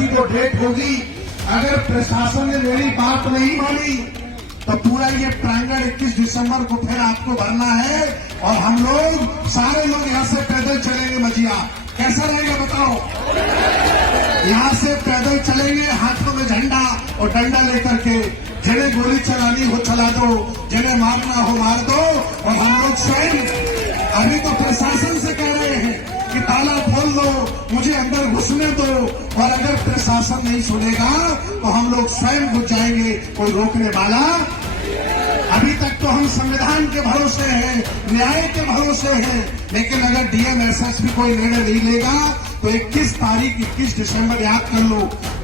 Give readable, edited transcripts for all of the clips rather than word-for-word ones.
की जो डेट होगी, अगर प्रशासन ने मेरी बात नहीं मानी तो पूरा ये प्रांगण 21 दिसंबर को फिर आपको भरना है और हम लोग सारे लोग यहाँ से पैदल चलेंगे। मजिया कैसा रहेगा बताओ? यहाँ से पैदल चलेंगे, हाथों में झंडा और डंडा लेकर के। जिन्हें गोली चलानी हो चला दो, जिन्हें मारना हो मार दो। और हम लोग स्वयं अभी तो प्रशासन से कह रहे हैं कि ताला खोल दो, मुझे अंदर घुसने दो, और अगर प्रशासन नहीं सुनेगा तो हम लोग स्वयं घुस जाएंगे, कोई रोकने वाला। अभी तक तो हम संविधान के भरोसे हैं, न्याय के भरोसे हैं, लेकिन अगर डीएम एसएसपी कोई निर्णय नहीं लेगा तो 21 तारीख 21 दिसंबर याद कर लो,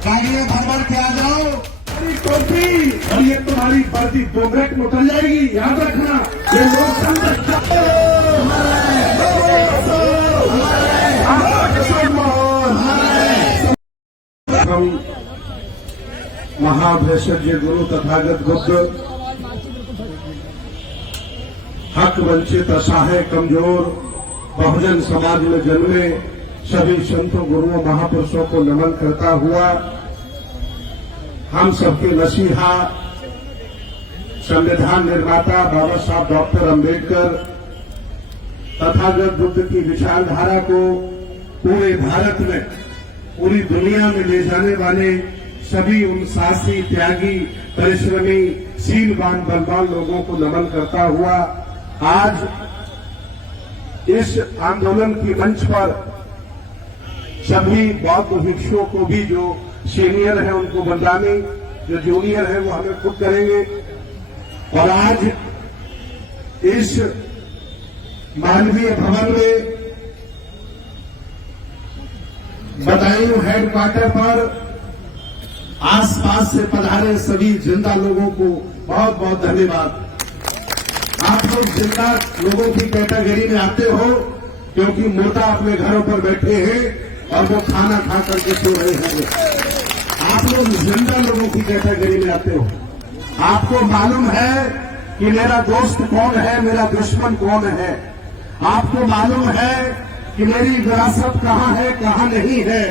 गाड़ी में भर के आ जाओ, टोपी और ये तुम्हारी वर्दी 2 मिनट में उतर जाएगी, याद रखना। ये हम महाभेषज गुरु तथागत बुद्ध हक वंचित असहाय कमजोर बहुजन समाज में जन्मे सभी संतों गुरुओं महापुरुषों को नमन करता हुआ हम सबके मसीहा संविधान निर्माता बाबा साहब डॉक्टर अम्बेडकर तथागत बुद्ध की विचारधारा को पूरे भारत में, पूरी दुनिया में ले जाने वाले सभी उन साहसी, त्यागी, परिश्रमी, शीलवान, बलवान लोगों को नमन करता हुआ आज इस आंदोलन की मंच पर सभी बौद्ध भिक्षुओं को भी, जो सीनियर है उनको बंदानी, जो जूनियर है वो हमें खुद करेंगे। और आज इस मानवीय भवन में बदायूं हेडक्वार्टर पर आसपास से पधारे सभी जिंदा लोगों को बहुत बहुत धन्यवाद। आप लोग जिंदा लोगों की कैटेगरी में आते हो क्योंकि मोटा अपने घरों पर बैठे हैं और वो खाना खा करके सो रहे हैं। आप लोग जिंदा लोगों की कैटेगरी में आते हो। आपको मालूम है कि मेरा दोस्त कौन है, मेरा दुश्मन कौन है। आपको मालूम है कि मेरी विरासत कहाँ है, कहाँ नहीं है।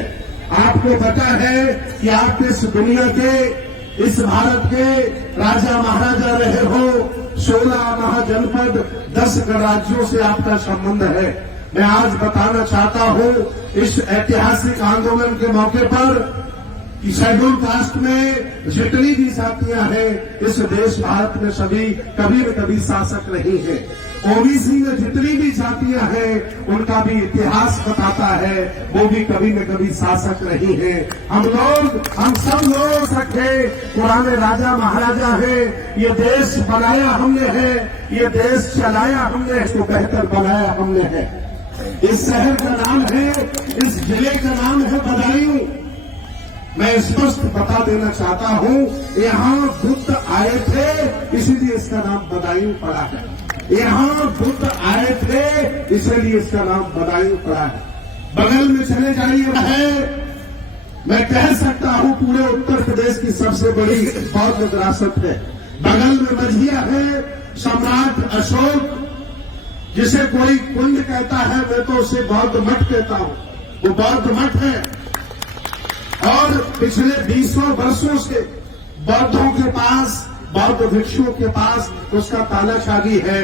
आपको पता है कि आप इस दुनिया के, इस भारत के राजा महाराजा रहे हो। 16 महाजनपद, 10 गणराज्यों से आपका संबंध है। मैं आज बताना चाहता हूं इस ऐतिहासिक आंदोलन के मौके पर कि शेड्यूल कास्ट में जितनी भी जातियां हैं इस देश भारत में सभी कभी न कभी शासक रही हैं। ओबीसी में जितनी भी जातियां हैं उनका भी इतिहास बताता है, वो भी कभी न कभी शासक रही हैं। हम सब लोग सके पुराने राजा महाराजा हैं। ये देश बनाया हमने है, ये देश चलाया हमने, इसको बेहतर बनाया हमने है। इस शहर का नाम है, इस जिले का नाम है बदायूं। मैं स्पष्ट बता देना चाहता हूं, यहां बुद्ध आए थे इसीलिए इसका नाम बदायूं पड़ा है। यहां बुद्ध आए थे इसलिए इसका नाम बदायूं पड़ा है। बगल में चले जाइए है, मैं कह सकता हूं पूरे उत्तर प्रदेश की सबसे बड़ी बौद्ध विरासत है। बगल में मझिया है, सम्राट अशोक, जिसे कोई कुंड कहता है, मैं तो उसे बौद्ध मठ कहता हूं। वो बौद्ध मठ है और पिछले 200 वर्षों से बौद्धों के पास, बौद्ध भिक्षुओं के पास उसका तानाशाही है।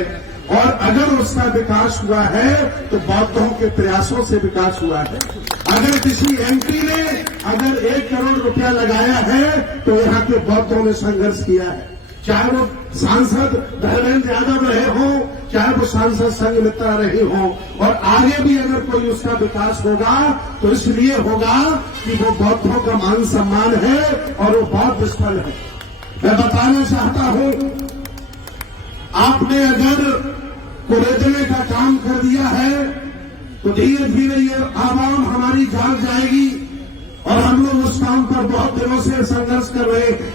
और अगर उसका विकास हुआ है तो बौद्धों के प्रयासों से विकास हुआ है। अगर किसी एमपी ने अगर 1 करोड़ रुपया लगाया है तो यहाँ के बौद्धों ने संघर्ष किया है। चाहे वो सांसद धर्मेंद्र यादव रहे हो, चाहे वो सांसद संघ मित्रा रही हो। और आगे भी अगर कोई उसका विकास होगा तो इसलिए होगा कि वो बौद्धों का मान सम्मान है और वो बौद्ध स्थल है। मैं बताना चाहता हूं, आपने अगर कुरेदने का काम कर दिया है तो धीरे धीरे ये आवाम हमारी जाग जाएगी और हम लोग उस काम पर बहुत दिनों से संघर्ष कर रहे हैं।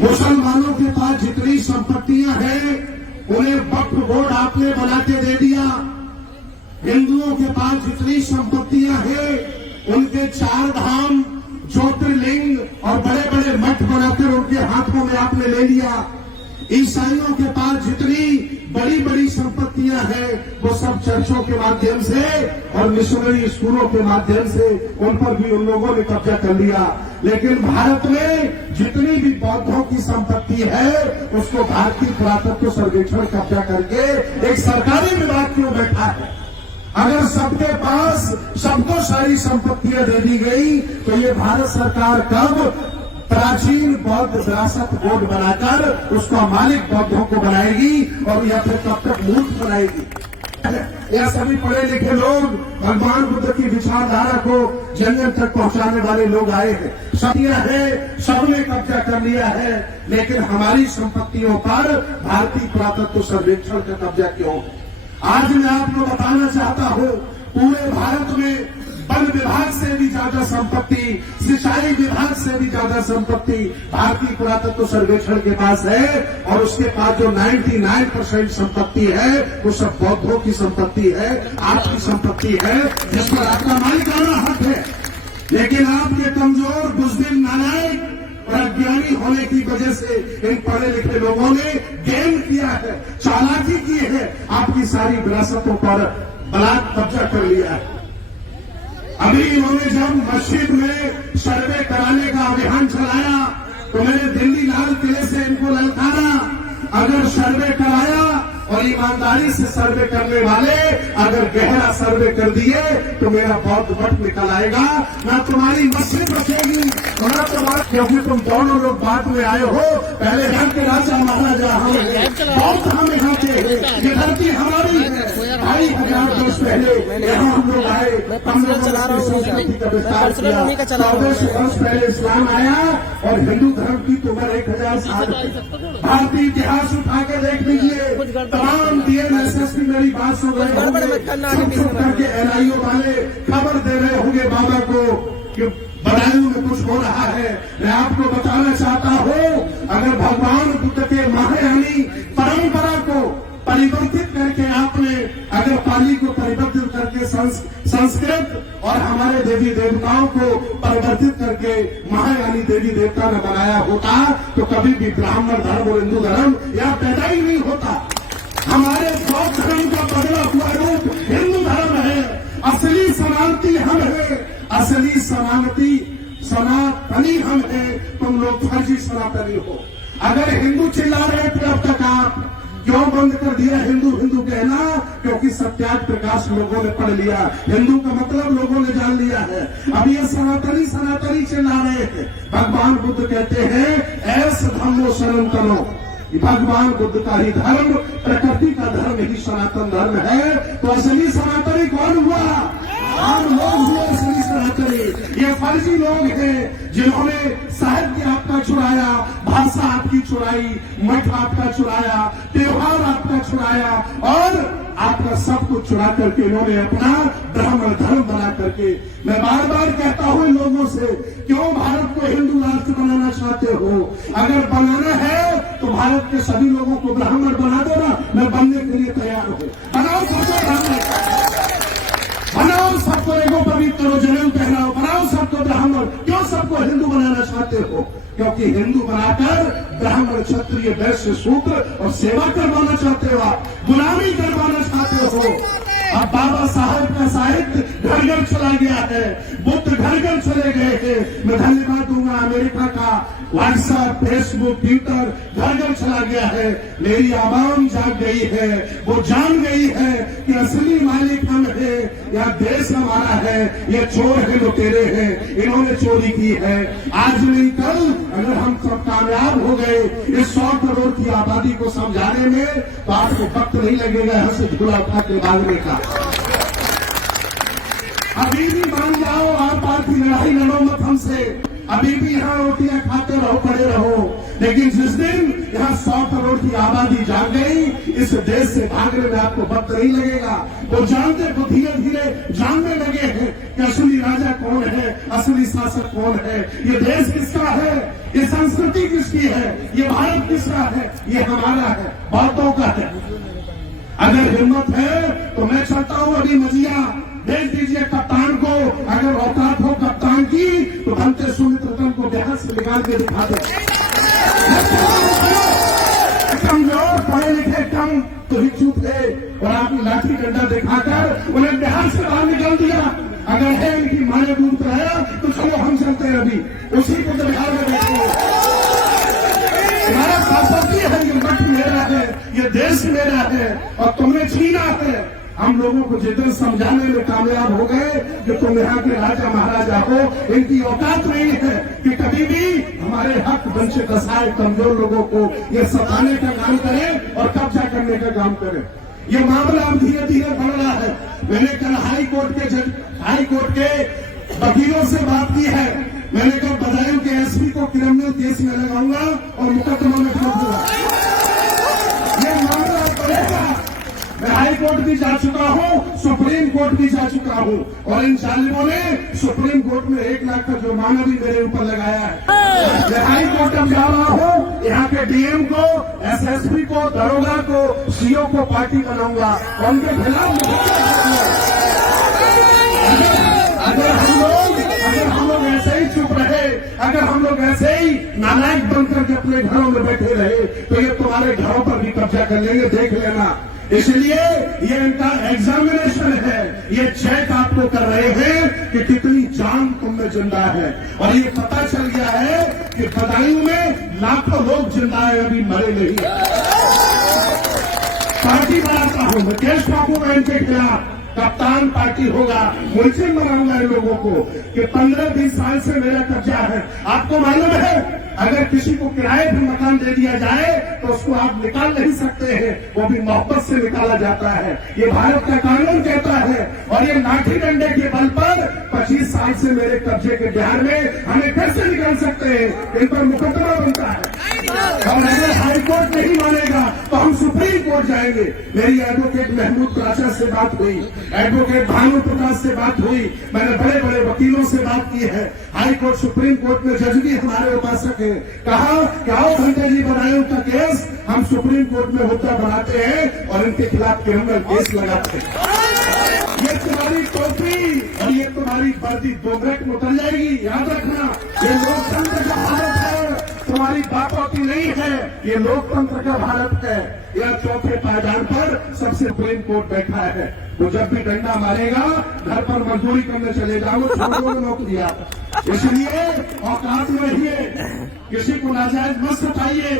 मुसलमानों के पास जितनी संपत्तियां हैं उन्हें वक्फ बोर्ड आपने बना के दे दिया। हिंदुओं के पास जितनी संपत्तियां हैं उनके 4 धाम, ज्योतिर्लिंग और बड़े बड़े मठ बनाकर उनके हाथों में आपने ले लिया। ईसाइयों के पास जितनी बड़ी बड़ी संपत्तियां हैं वो सब चर्चों के माध्यम से और मिशनरी स्कूलों के माध्यम से उन पर भी उन लोगों ने कब्जा कर लिया। लेकिन भारत में जितनी भी बौद्धों की संपत्ति है उसको भारतीय पुरातत्व सर्वेक्षण कब्जा करके एक सरकारी विभाग क्यों बैठा है? अगर सबके पास सबको सारी संपत्तियां दे दी गई तो ये भारत सरकार कब प्राचीन बौद्ध विरासत बोर्ड बनाकर उसका मालिक बौद्धों को बनाएगी और या फिर कब तक मूर्ख बनाएगी? यह सभी पढ़े लिखे लोग भगवान बुद्ध की विचारधारा को जन जन तक पहुंचाने वाले लोग आए हैं। सतिया है, सबने कब्जा कर लिया है, लेकिन हमारी संपत्तियों पर भारतीय पुरातत्व सर्वेक्षण का कब्जा क्यों? आज मैं आपको बताना चाहता हूं, पूरे भारत में वन विभाग से भी ज्यादा संपत्ति, सिंचाई विभाग से भी ज्यादा संपत्ति भारतीय पुरातत्व सर्वेक्षण के पास है और उसके पास जो 99% संपत्ति है वो सब बौद्धों की संपत्ति है, आपकी संपत्ति है, जिस पर आपका मालिकाना हक है। लेकिन आपके कमजोर, बुज़दिल, नालायक और अज्ञानी होने की वजह से इन पढ़े लिखे लोगों ने गेम किया है, चालाकी की है, आपकी सारी विरासतों पर बलात् कब्जा कर लिया है। अभी इन्होंने जब मस्जिद में सर्वे कराने का अभियान चलाया तो मैंने दिल्ली लाल किले से इनको ललकारा, अगर सर्वे कराया और ईमानदारी से सर्वे करने वाले अगर गहरा सर्वे कर दिए तो मेरा बौद्ध मठ निकल आएगा, ना तुम्हारी मस्जिद बचेगी ना तुम्हारा, क्योंकि तुम दोनों लोग बाद में आए हो। पहले यहाँ के राजा महाराजा हम बौद्ध हम यहाँ के, ये धरती हमारी है। 2,500 वर्ष पहले यहाँ हम लोग आए, हम लोगों ने संस्कृति का विस्तार किया। 1400 वर्ष पहले इस्लाम आया और हिंदू धर्म की तो उम्र 1000 साल। भारतीय इतिहास उठा के देख लीजिए, तमाम डीएनएसएस भी मेरी बात सुन रहे होंगे, चुप करके एनआईओ वाले खबर दे रहे होंगे बाबा को कि बदायूं में कुछ हो रहा है। मैं आपको बताना चाहता हूं, अगर भगवान बुद्ध के महायानी परंपरा को परिवर्तित करके आपने अगर पाली को परिवर्तित करके संस्कृत और हमारे देवी देवताओं को परिवर्तित करके महायानी देवी देवता ने बनाया होता तो कभी भी ब्राह्मण धर्म और हिंदू धर्म यह पैदा ही नहीं होता। हमारे बौद्ध धर्म का बदला हुआ रूप हिंदू धर्म है। असली समानती हम है, असली सनातनी हम है, तुम लोग फर्जी सनातनी हो। अगर हिंदू चिल्ला रहे थे अब तक आप क्यों बंद कर दिया हिंदू हिंदू कहना? क्योंकि सत्याग्रह प्रकाश लोगों ने पढ़ लिया, हिंदू का मतलब लोगों ने जान लिया है। अब ये सनातनी सनातनी चिल्ला रहे थे। भगवान बुद्ध कहते हैं ऐस धर्मो सनातनो, भगवान बुद्ध का ही धर्म, प्रकृति का धर्म ही सनातन धर्म है। तो असली सनातनी कौन हुआ? हम लोग हुए असली सनातनी। ये फर्जी लोग हैं जिन्होंने साहित्य आपका चुराया, भाषा आपकी चुराई, मठ आपका चुराया, त्योहार आपका चुराया और आपका सब कुछ चुरा करके इन्होंने अपना ब्राह्मण धर्म बना करके। मैं बार बार कहता हूं लोगों से, क्यों भारत को हिंदू राष्ट्र बनाना चाहते हो? अगर बनाना है तो भारत के सभी लोगों को ब्राह्मण बना दो ना, मैं बनने के लिए तैयार हूं। बनाओ सबको ब्राह्मण, बनाओ सबको एगो पवित्र जनेऊ पहनाओ, बनाओ सबको ब्राह्मण। क्यों सबको हिंदू बनाना चाहते हो? क्योंकि हिंदू बनाकर ब्राह्मण, क्षत्रिय, वैश्य, शूद्र और सेवा करवाना चाहते हो, आप गुलामी करवाना चाहते हो। अब बाबा साहब का साहित्य घर घर चला गया है, बुद्ध घर घर चले गए हैं। मैं धन्यवाद दूंगा अमेरिका का, व्हाट्सएप, फेसबुक, ट्विटर घर घर चला गया है। मेरी आवाम जाग गई है, वो जान गई है कि असली मालिक हम है, यह देश हमारा है, ये चोर है, लुटेरे हैं, इन्होंने चोरी की है। आज नहीं कल अगर हम सब कामयाब हो गए इस 100 करोड़ की आबादी को समझाने में तो आपको वक्त नहीं लगेगा यहाँ से झूला उठा के भागने का। अभी भी मान जाओ, आप आपकी लड़ाई लड़ो मत हमसे, अभी भी यहाँ रोटियां खाते रहो, पड़े रहो। लेकिन जिस दिन यहाँ 100 करोड़ की आबादी जाग गई, इस देश से भागने में आपको वक्त नहीं लगेगा। वो जानते को धीरे धीरे जानने लगे हैं कि असली राजा कौन है, असली शासक कौन है, ये देश किसका है, ये संस्कृति किसकी है, ये भारत किसका है, ये हमारा है, बौद्धों का है। अगर हिम्मत है तो मैं चाहता हूं अभी मजिया भेज दीजिए कप्तान को, अगर औकात हो कप्तान की तो बनते सुमित रतन को बिहार से निकाल के दिखा दे। तो हिचू थे और आपने लाठी डंडा दिखाकर उन्हें बिहार से बाहर निकाल दिया। अगर है इनकी माने दूध तो है तो चलो हम चलते हैं अभी उसी को तो बिहार में देखिए। हमारा संपत्ति है, ये मठ मेरा है, ये देश मेरा है और तुमने छीना है। हम लोगों को जितने समझाने में कामयाब हो गए कि तुम यहाँ के राजा महाराजा हो, इनकी औकात नहीं है कि कभी भी हमारे हक वंचित असहाय कमजोर लोगों को ये सताने का काम करें और कब्जा करने का काम करें। ये मामला अब धीरे धीरे बढ़ रहा है। मैंने कल हाई कोर्ट के वकीलों से बात की है। मैंने कहा बदायूं के एसपी को क्रिमिनल केस में लगाऊंगा और मुकदमा में ठोकूंगा। ये मामला बढ़ेगा। मैं हाई कोर्ट भी जा चुका हूं, सुप्रीम कोर्ट भी जा चुका हूं और इन जालिमों ने सुप्रीम कोर्ट में 1 लाख का जुर्माना भी मेरे ऊपर लगाया है। मैं हाई कोर्ट अब जा रहा हूं, यहाँ के डीएम को, एसएसपी को, दरोगा को, सीओ को पार्टी बनाऊंगा और उनके खिलाफ अगर हम लोग ऐसे ही चुप रहे, अगर हम लोग ऐसे ही नालायक बनकर के अपने घरों में बैठे रहे तो ये तुम्हारे घरों पर भी कब्जा कर लेंगे, देख लेना। इसलिए ये इनका एग्जामिनेशन है, ये चेक आपको कर रहे हैं कि कितनी जान तुम में जिंदा है। और ये पता चल गया है कि बदायूं में लाखों लोग जिंदा है, अभी मरे नहीं। पार्टी बनाता हूं, मुकेश बाबू मैं इनके खिलाफ कप्तान पार्टी होगा, मुल्जिम बनाऊंगा इन लोगों को कि 15-20 साल से मेरा कब्जा है। आपको मालूम है अगर किसी को किराए पर मकान दे दिया जाए तो उसको आप निकाल नहीं सकते हैं, वो भी मोहब्बत से निकाला जाता है। ये भारत का कानून कहता है। और ये लाठी डंडे के बल पर 25 साल से मेरे कब्जे के बिहार में हमें कैसे निकाल सकते हैं? इन पर मुकदमा बनता है। और अगर हाई कोर्ट नहीं मानेगा तो हम सुप्रीम कोर्ट जाएंगे। मेरी एडवोकेट महमूद प्राचा से बात हुई, एडवोकेट भानु प्रकाश से बात हुई, मैंने बड़े बड़े वकीलों से बात की है। हाई कोर्ट सुप्रीम कोर्ट में जज भी हमारे उपासक है। कहा कि आओ घंटे जी बदायूं का केस हम सुप्रीम कोर्ट में मुद्दा बनाते हैं और इनके खिलाफ क्रिमिनल केस लगाते हैं। ये तुम्हारी टोपी और ये तुम्हारी वर्दी 2 मिनट में उतर जाएगी, याद रखना। ये लोकतंत्र का भारत है, तुम्हारी बातों की नहीं है। ये लोकतंत्र का भारत है। यह चौथे पायदान पर सबसे सुप्रीम कोर्ट बैठा है। वो जब भी डंडा मारेगा घर पर मजदूरी करने चले जाओ, छोड़ो नौकरी आप। इसलिए औकात में रहिए, किसी को नाजायज मत सताइए।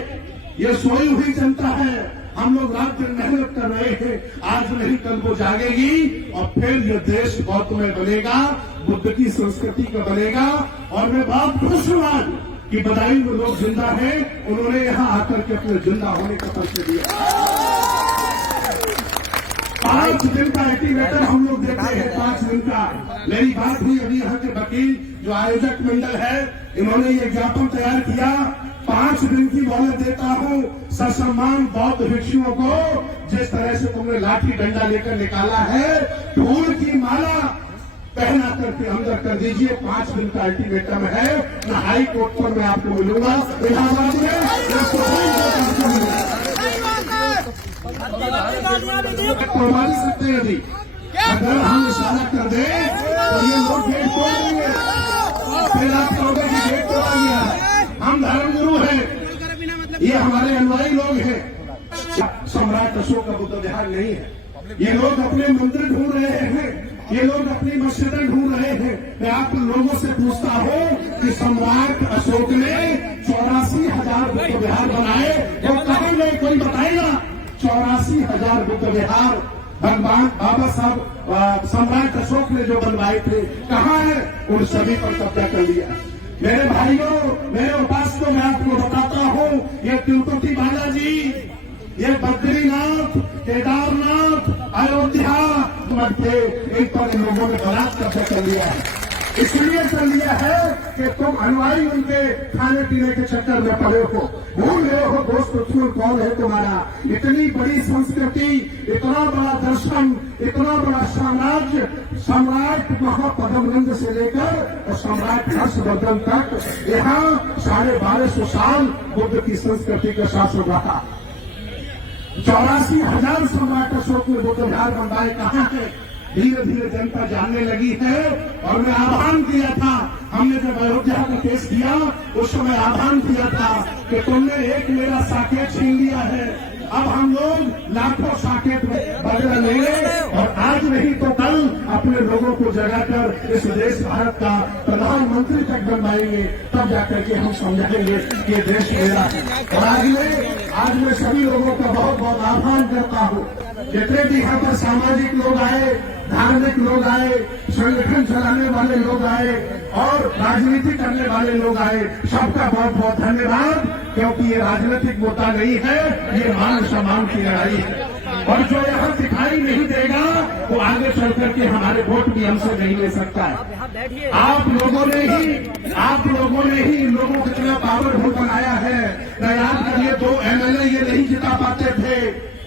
ये सोई हुई जनता है। हम लोग रात दिन मेहनत कर रहे हैं, आज नहीं कल वो जागेगी और फिर ये देश गौतमय बनेगा, बुद्ध की संस्कृति का बनेगा। और मैं बहुत खुश हूं आज कि बदायूं में लोग जिंदा हैं, उन्होंने यहां आकर के अपने जिंदा होने का परिचय दिया। 5 दिन का अल्टीमेटम हम लोग देते हैं, 5 दिन का। मेरी बात हुई अभी यहाँ के वकील जो आयोजक मंडल है, इन्होंने ये ज्ञापन तैयार किया। 5 दिन की मोहलत देता हूँ ससम्मान बौद्ध भिक्षुओं को। जिस तरह से तुमने लाठी डंडा लेकर निकाला है, फूल की माला पहना करके अंदर कर दीजिए। 5 दिन का अल्टीमेटम है। न हाई कोर्ट पर मैं आपको मिलूंगा इलाहाबाद में, या सुप्रीम कोर्ट आपको मिलूंगा। प्रभावी सकते हैं यदि अगर हम इशारा कर दें तो ये लोग गेट खोल देंगे, फिर आप कहोगे कि गेट खोला गया है। हम धर्मगुरु हैं, ये हमारे अनुयायी लोग हैं। सम्राट अशोक का बुद्ध विहार नहीं है। ये लोग अपने मंदिर ढूंढ रहे हैं, ये लोग अपनी मस्जिदें ढूंढ रहे हैं। मैं आप लोगों से पूछता हूं कि सम्राट अशोक ने 84,000 बुद्ध विहार बनाए, वो कहाँ गए? कोई बताएगा? 84,000 बुद्ध विहार भगवान बाबा साहब सम्राट अशोक ने जो बनवाए थे, कहाँ है? उन सभी पर कब्जा कर लिया। मेरे भाइयों, मेरे उपासकों, मैं आपको बताता हूँ, ये तिरुपति बालाजी, ये बद्रीनाथ, केदारनाथ, अयोध्या मठ थे, इन पर इन लोगों ने बलात् कब्जा कर लिया है। इसलिए कर लिया है कि तुम अनुयायी उनके खाने पीने के चक्कर में पड़े हो, भूल गए हो दोस्त दुश्मन कौन है तुम्हारा। इतनी बड़ी संस्कृति, इतना बड़ा दर्शन, इतना बड़ा साम्राज्य, सम्राट महापद्मनंद से लेकर सम्राट हर्षवर्धन तक, यहाँ 1250 साल बुद्ध की संस्कृति का शासन रहा। 84,000 सम्राट अशोक ने बुद्ध विहार बनवाए, कहाँ है? धीरे धीरे जनता जानने लगी है। और मैं आह्वान किया था, हमने जब अयोध्या का केस किया उस समय आह्वान किया था कि तुमने एक मेरा साकेत छीन लिया है, अब हम लोग लाखों साकेत में बदला लेंगे और आज नहीं तो कल अपने लोगों को जगाकर इस देश भारत का प्रधानमंत्री तक बनवाएंगे, तब जाकर के हम समझाएंगे कि ये देश मेरा है। और आज मैं सभी लोगों का बहुत बहुत आह्वान करता हूँ, जितने भी यहाँ पर सामाजिक लोग आए, धार्मिक लोग आए, संगठन चलाने वाले लोग आए और राजनीति करने वाले लोग आए, सबका बहुत बहुत धन्यवाद, क्योंकि ये राजनीतिक मुद्दा नहीं है, ये मान सम्मान की लड़ाई है। और जो यहाँ दिखाई नहीं देगा वो आगे चल करके हमारे वोट भी हमसे नहीं ले सकता है। आप लोगों ने ही इन लोगों को इतना पावरफुल बनाया है। न याद करिए 2 MLA ये नहीं जिता पाते थे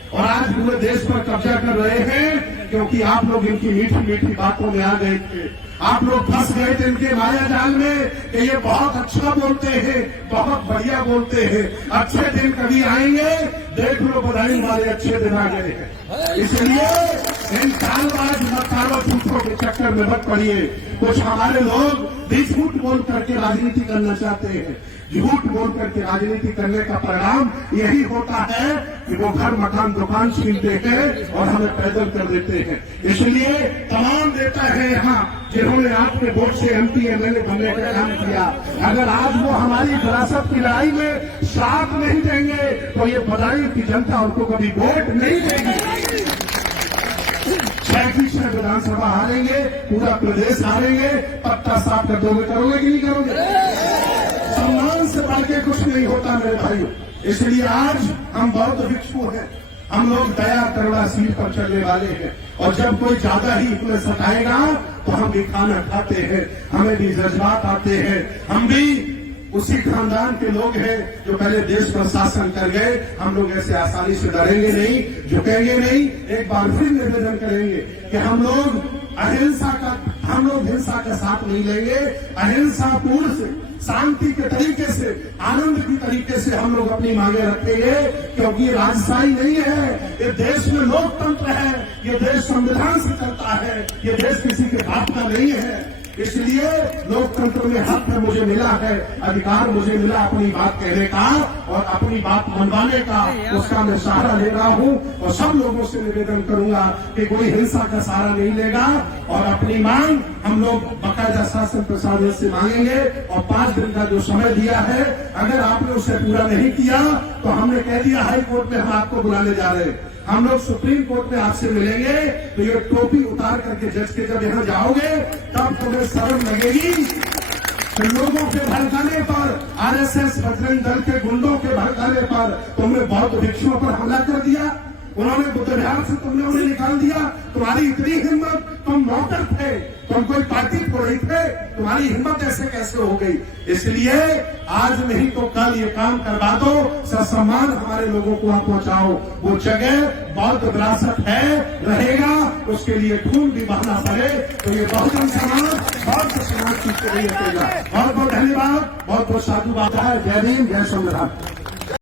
और आज पूरे देश पर कब्जा कर रहे हैं, क्योंकि आप लोग इनकी मीठी मीठी बातों में आ गए थे। आप लोग फंस गए थे इनके माया जाल में कि ये बहुत अच्छा बोलते हैं, बहुत बढ़िया बोलते हैं, अच्छे दिन कभी आएंगे, देख लो बधाई हमारे अच्छे दिन आ गए हैं। इसलिए इन चालबाज मक्कारों झूठों के चक्कर में मत पड़िए। कुछ हमारे लोग भी झूठ बोल करके राजनीति करना चाहते हैं। झूठ बोल करके राजनीति करने का परिणाम यही होता है कि वो घर मकान दुकान छीनते हैं और हमें पैदल कर देते हैं। इसलिए तमाम नेता है यहाँ जिन्होंने आपके वोट से MP MLA बनने का काम किया, अगर आज वो हमारी विरासत की लड़ाई में साथ नहीं देंगे तो ये बदायूं की जनता उनको कभी वोट नहीं देगी। 6 विधानसभा हारेंगे, पूरा प्रदेश हारेंगे, पत्ता साफ कर दोगे, करोगे कि नहीं करोगे? सम्मान से बढ़ के कुछ नहीं होता मेरे भाइयों। इसलिए आज हम बहुत भिक्षु हैं, हम लोग दया करुणा सीट पर चलने वाले हैं और जब कोई ज्यादा ही इतने सताएगा तो हम भी खाना खाते हैं, हमें भी जज्बात आते हैं। हम भी उसी खानदान के लोग हैं जो पहले देश पर शासन कर गए। हम लोग ऐसे आसानी से डरेंगे नहीं, झुकेंगे नहीं। एक बार फिर निवेदन करेंगे कि हम लोग हिंसा का साथ नहीं लेंगे। अहिंसा पूर्ण से, शांति के तरीके से, आनंद की तरीके से हम लोग अपनी मांगे रखेंगे, क्योंकि ये राजशाही नहीं है, ये देश में लोकतंत्र है, ये देश संविधान से चलता है, ये देश किसी के बाप का नहीं है। इसलिए लोकतंत्र में हक मुझे मिला है, अधिकार मुझे मिला अपनी बात कहने का और अपनी बात मनवाने का, उसका मैं सहारा ले रहा हूं। और सब लोगों से निवेदन करूंगा कि कोई हिंसा का सहारा नहीं लेगा और अपनी मांग हम लोग बाकायदा शासन प्रशासन से मांगेंगे। और 5 दिन का जो समय दिया है, अगर आपने उसे पूरा नहीं किया तो हमने कह दिया हाई कोर्ट में हम आपको बुलाने जा रहे हैं। हम लोग सुप्रीम कोर्ट में आपसे मिलेंगे तो ये टोपी उतार करके जज के जब यहाँ जाओगे तब तुम्हें शर्म लगेगी। तो लोगों के भड़काने पर, RSS बजरंग दल के गुंडों के भड़काने पर तुमने बौद्ध भिक्षुओं पर हमला कर दिया, उन्होंने बुद्ध विहार से तुमने उन्हें निकाल दिया। तुम्हारी इतनी हिम्मत, तुम नौकर थे, तुम कोई पार्टी थोड़ी थे, तुम्हारी हिम्मत ऐसे कैसे हो गई? इसलिए आज नहीं तो कल ये काम करवा दो, ससम्मान हमारे लोगों को आप पहुंचाओ। वो जगह बौद्ध विरासत है, रहेगा, उसके लिए खून भी बहाना पड़े तो ये बहुजन समाज बौद्ध समाज की नहीं हटेगा। बहुत बहुत धन्यवाद, बहुत बहुत साधुवाद है। जय भीम, जय संविधान।